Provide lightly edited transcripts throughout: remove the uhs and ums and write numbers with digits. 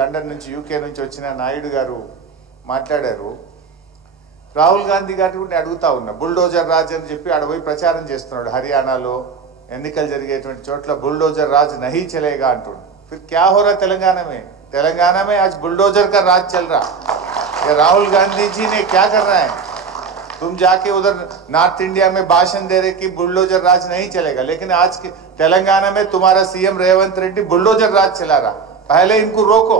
London నుంచి UK నుంచి వచ్చిన నాయుడు గారు మాట్లాడారు. రాహుల్ గాంధీ గారిని కూడా అడుగుతా ఉన్నా, బుల్డోజర్ రాజ్ అని చెప్పి ఆడ పోయి ప్రచారం చేస్తున్నాడు. హర్యానాలో ఎన్నికలు జరిగేటువంటి చోట్ల బుల్డోజర్ రాజ్ నహీ చలేగా అంటున్నాడు. फिर क्या हो रहा तेलंगाना में आज बुलडोजर का राज चल रहा। ये राहुल गांधी जी ने क्या कर रहा है? तुम जाके उधर नॉर्थ इंडिया में भाषण दे रहे कि बुलडोजर राज नहीं चलेगा, लेकिन आज के तेलंगाना में तुम्हारा सीएम रेवंत रेड्डी बुलडोजर राज चला रहा। पहले इनको रोको।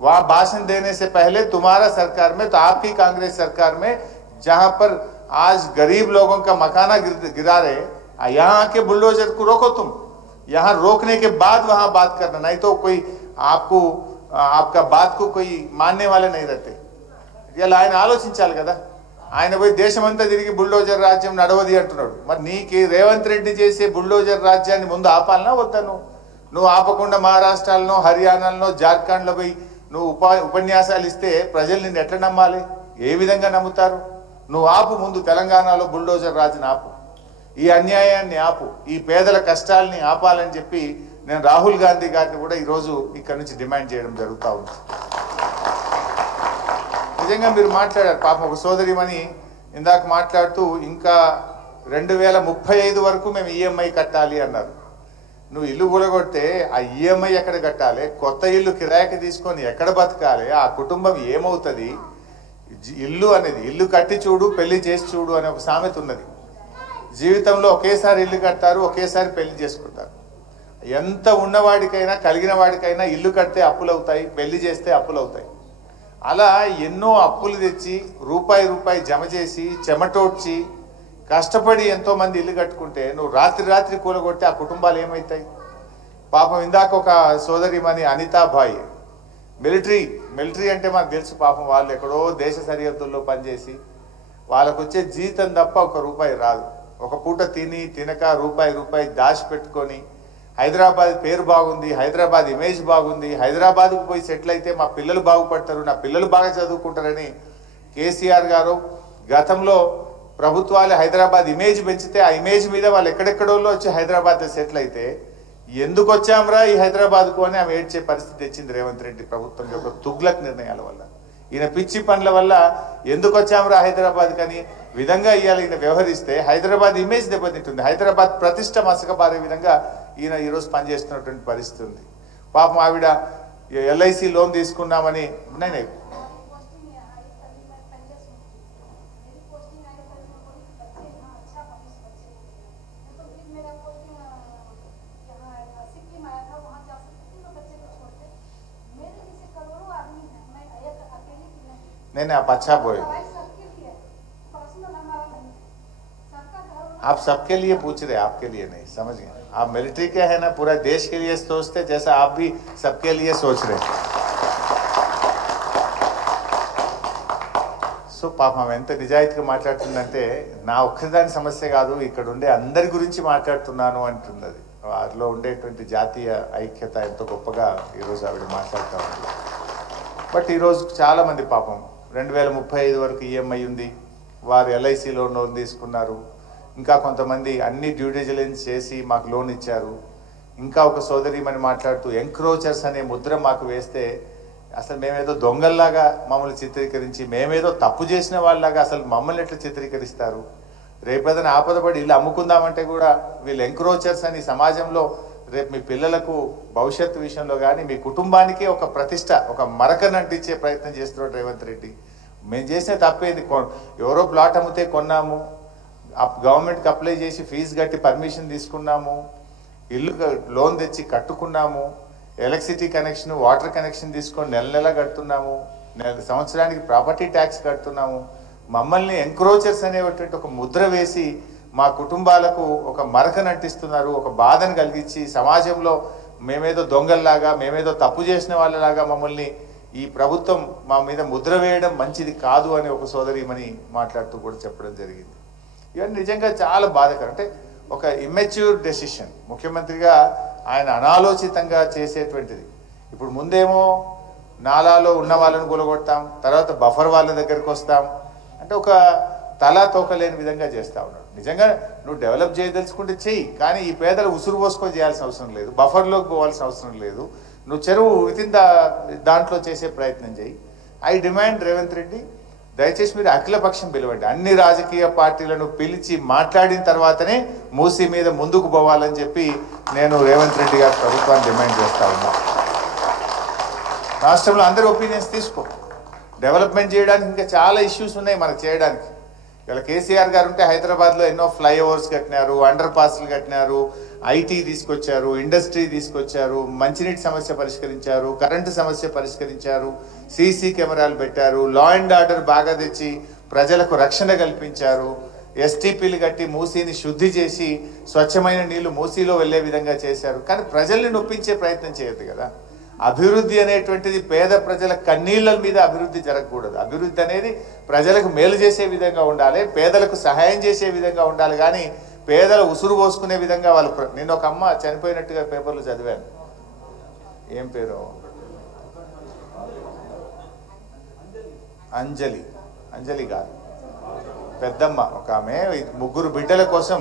वहां भाषण देने से पहले तुम्हारा सरकार में, तो आपकी कांग्रेस सरकार में, जहां पर आज गरीब लोगों का मकाना गिरा रहे, यहाँ आके बुलडोजर को रोको तुम। यहाँ रोकने के बाद वहां बात करना, नहीं तो कोई आपको आपका बात को कोई मानने वाले नहीं रहते। ఇలా ఆయన ఆలోచించాలి కదా. ఆయన పోయి దేశమంతా తిరిగి బుల్డోజర్ రాజ్యం నడవది అంటున్నాడు. మరి నీకు రేవంత్ రెడ్డి చేసే బుల్డోజర్ రాజ్యాన్ని ముందు ఆపాలనా వద్దా? నువ్వు ఆపకుండా మహారాష్ట్రలో, హర్యానాలో, జార్ఖండ్లో పోయి నువ్వు ఉపన్యాసాలు ఇస్తే ప్రజలు నిన్ను ఎట్లా నమ్మాలి? ఏ విధంగా నమ్ముతారు? నువ్వు ఆపు ముందు, తెలంగాణలో బుల్డోజర్ రాజుని ఆపు, ఈ అన్యాయాన్ని ఆపు, ఈ పేదల కష్టాలని ఆపాలని చెప్పి నేను రాహుల్ గాంధీ గారిని కూడా ఈరోజు ఇక్కడ నుంచి డిమాండ్ చేయడం జరుగుతూ ఉంది. నిజంగా మీరు మాట్లాడారు, పాపం ఒక సోదరిమణి ఇందాక మాట్లాడుతూ ఇంకా 2035 వరకు మేము ఈఎంఐ కట్టాలి అన్నారు. నువ్వు ఇల్లు కూలగొడితే ఆ ఈఎంఐ ఎక్కడ కట్టాలి? కొత్త ఇల్లు కిరాయికి తీసుకొని ఎక్కడ బతకాలి? ఆ కుటుంబం ఏమవుతుంది? ఇల్లు అనేది, ఇల్లు కట్టి చూడు, పెళ్లి చేసి చూడు అనే ఒక సామెత ఉన్నది. జీవితంలో ఒకేసారి ఇల్లు కడతారు, ఒకేసారి పెళ్లి చేసుకుంటారు. ఎంత ఉన్నవాడికైనా, కలిగిన వాడికైనా ఇల్లు కడితే అప్పులు అవుతాయి, పెళ్లి చేస్తే అప్పులు అవుతాయి. అలా ఎన్నో అప్పులు తెచ్చి రూపాయి జమ చేసి చెమటోడ్చి కష్టపడి ఎంతో మంది ఇల్లు కట్టుకుంటే నువ్వు రాత్రి కూలగొడితే ఆ కుటుంబాలు ఏమవుతాయి? పాపం ఇందాక ఒక సోదరిమణి అనితాబాయి, మిలిటరీ అంటే మనకు తెలుసు, పాపం వాళ్ళు ఎక్కడో దేశ సరిహద్దుల్లో పనిచేసి వాళ్ళకు వచ్చే జీతం తప్ప ₹1 రాదు. ఒక పూట తినక రూపాయి దాచి పెట్టుకొని హైదరాబాద్ పేరు బాగుంది, హైదరాబాద్ ఇమేజ్ బాగుంది, హైదరాబాద్కు పోయి సెటిల్ అయితే మా పిల్లలు బాగుపడతారు, నా పిల్లలు బాగా చదువుకుంటారని కేసీఆర్ గారు గతంలో ప్రభుత్వాలు హైదరాబాద్ ఇమేజ్ పెంచితే ఆ ఇమేజ్ మీద వాళ్ళు ఎక్కడెక్కడోళ్ళు వచ్చి హైదరాబాద్ సెటిల్ అయితే ఎందుకు వచ్చాంరా ఈ హైదరాబాద్కు అని ఆమె ఏడ్చే పరిస్థితి తెచ్చింది రేవంత్ రెడ్డి ప్రభుత్వం యొక్క తుగ్లక్ నిర్ణయాల వల్ల. ఈయన పిచ్చి పనుల వల్ల ఎందుకు వచ్చాంరా హైదరాబాద్ కని విధంగా ఇవాళ ఈయన వ్యవహరిస్తే హైదరాబాద్ ఇమేజ్ దెబ్బతింటుంది, హైదరాబాద్ ప్రతిష్ట మసకబారే విధంగా ఈయన ఈరోజు పనిచేస్తున్నటువంటి పరిస్థితి ఉంది. పాపం ఆవిడ ఎల్ఐసి లోన్ తీసుకున్నామని नहीं आप अच्छा बोले, आप सबके लिए पूछ रहे, आपके लिए नहीं, समझ गए? आप मिलिट्री के है ना, पूरा देश के लिए सोचते जैसा आप भी सबके लिए सोच रहे। సో పాపం ఎంత నిజాయితీగా మాట్లాడుతుందంటే నా ఒక్కదాని సమస్య కాదు, ఇక్కడ ఉండే అందరి గురించి మాట్లాడుతున్నాను అంటున్నది. వారిలో ఉండేటువంటి జాతీయ ఐక్యత ఎంతో గొప్పగా ఈరోజు ఆవిడ మాట్లాడుతూ ఉంది. బట్ ఈరోజు చాలామంది పాపం 2035 వరకు ఈఎంఐ ఉంది, వారు ఎల్ఐసిలో లోన్ తీసుకున్నారు. ఇంకా కొంతమంది అన్ని డ్యూ డిలిజెన్స్ చేసి మాకు లోన్ ఇచ్చారు. ఇంకా ఒక సోదరిమని మాట్లాడుతూ ఎంక్రోచర్స్ అనే ముద్ర మాకు వేస్తే అసలు మేమేదో దొంగల్లాగా మమ్మల్ని చిత్రీకరించి, మేమేదో తప్పు చేసిన వాళ్ళలాగా అసలు మమ్మల్ని ఎట్లా చిత్రీకరిస్తారు? రేపేదైనా ఆపదపడి ఇల్లు అమ్ముకుందామంటే కూడా వీళ్ళు ఎంక్రోచర్స్ అని సమాజంలో రేపు మీ పిల్లలకు భవిష్యత్తు విషయంలో కానీ మీ కుటుంబానికి ఒక ప్రతిష్ట, ఒక మరకను అంటించే ప్రయత్నం చేస్తున్నాడు రేవంత్ రెడ్డి. మేము చేసిన తప్పేది, ఎవరో ప్లాట్ అమ్మితే కొన్నాము, గవర్నమెంట్కి అప్లై చేసి ఫీజు కట్టి పర్మిషన్ తీసుకున్నాము, ఇల్లు లోన్ తెచ్చి కట్టుకున్నాము, ఎలక్ట్రిసిటీ కనెక్షన్, వాటర్ కనెక్షన్ తీసుకొని నెల కడుతున్నాము, సంవత్సరానికి ప్రాపర్టీ ట్యాక్స్ కడుతున్నాము. మమ్మల్ని ఎంక్రోచర్స్ అనేటువంటి ఒక ముద్ర వేసి మా కుటుంబాలకు ఒక మరకను అంటిస్తున్నారు, ఒక బాధను కలిగించి సమాజంలో మేమేదో దొంగల్లాగా, మేమేదో తప్పు చేసిన వాళ్ళలాగా మమ్మల్ని ఈ ప్రభుత్వం మా మీద ముద్ర వేయడం మంచిది కాదు అని ఒక సోదరిమని మాట్లాడుతూ కూడా చెప్పడం జరిగింది. ఇవన్నీ నిజంగా చాలా బాధాకరం. అంటే ఒక ఇమ్మెచ్యూర్ డెసిషన్, ముఖ్యమంత్రిగా ఆయన అనాలోచితంగా చేసేటువంటిది. ఇప్పుడు ముందేమో నాలాలో ఉన్న వాళ్ళని కూలగొడతాం, తర్వాత బఫర్ వాళ్ళ దగ్గరికి వస్తాం అంటే ఒక తలా తోకలేని విధంగా చేస్తూ ఉన్నాడు. నిజంగా నువ్వు డెవలప్ చేయదలుచుకుంటే చెయ్యి, కానీ ఈ పేదలు ఉసురు పోసుకొని చేయాల్సిన అవసరం లేదు, బఫర్లోకి పోవాల్సిన అవసరం లేదు, నువ్వు చెరువు వితిన్ దాంట్లో చేసే ప్రయత్నం చేయి. ఐ డిమాండ్ రేవంత్ రెడ్డి, దయచేసి మీరు అఖిలపక్షం పిలవండి, అన్ని రాజకీయ పార్టీలను పిలిచి మాట్లాడిన తర్వాతనే మూసీ మీద ముందుకు పోవాలని చెప్పి నేను రేవంత్ రెడ్డి గారి ప్రభుత్వాన్ని డిమాండ్ చేస్తా ఉన్నా. రాష్ట్రంలో అందరి ఒపీనియన్స్ తీసుకో. డెవలప్మెంట్ చేయడానికి ఇంకా చాలా ఇష్యూస్ ఉన్నాయి మనకు చేయడానికి. ఇలా కేసీఆర్ గారు ఉంటే హైదరాబాద్లో ఎన్నో ఫ్లైఓవర్స్ కట్టినారు, అండర్ పాస్లు కట్టినారు, ఐటీ తీసుకొచ్చారు, ఇండస్ట్రీ తీసుకొచ్చారు, మంచినీటి సమస్య పరిష్కరించారు, కరెంటు సమస్య పరిష్కరించారు, సీసీ కెమెరాలు పెట్టారు, లా అండ్ ఆర్డర్ బాగా తెచ్చి ప్రజలకు రక్షణ కల్పించారు, ఎస్టీపీలు కట్టి మూసీని శుద్ధి చేసి స్వచ్ఛమైన నీళ్లు మూసీలో వెళ్లే విధంగా చేశారు. కానీ ప్రజల్ని నొప్పించే ప్రయత్నం చేయొద్దు కదా. అభివృద్ధి అనేటువంటిది పేద ప్రజల కన్నీళ్ళ మీద అభివృద్ధి జరగకూడదు. అభివృద్ధి అనేది ప్రజలకు మేలు చేసే విధంగా ఉండాలి, పేదలకు సహాయం చేసే విధంగా ఉండాలి. కానీ పేదల ఉసురు పోసుకునే విధంగా వాళ్ళు. నేను ఒక అమ్మ చనిపోయినట్టుగా పేపర్లు చదివాను. ఏం పేరు? అంజలి గారు, పెద్దమ్మ ఒక ఆమె. 3 బిడ్డల కోసం